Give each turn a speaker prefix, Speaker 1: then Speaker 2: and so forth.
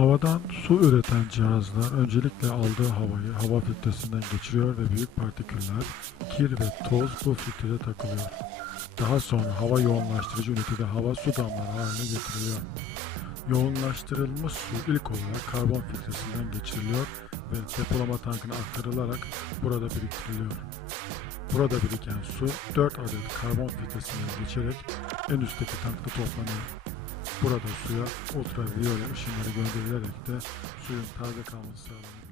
Speaker 1: Havadan su üreten cihazlar öncelikle aldığı havayı hava filtresinden geçiriyor ve büyük partiküller, kir ve toz bu filtrede takılıyor. Daha sonra hava yoğunlaştırıcı ünitede hava su damlaları haline getiriliyor. Yoğunlaştırılmış su ilk olarak karbon filtresinden geçiriliyor ve depolama tankına aktarılarak burada biriktiriliyor. Burada biriken su 4 adet karbon filtresinden geçerek en üstteki tankta toplanıyor. Burada suya ultraviyole ışınları gönderilerek de suyun taze kalması sağlanıyor.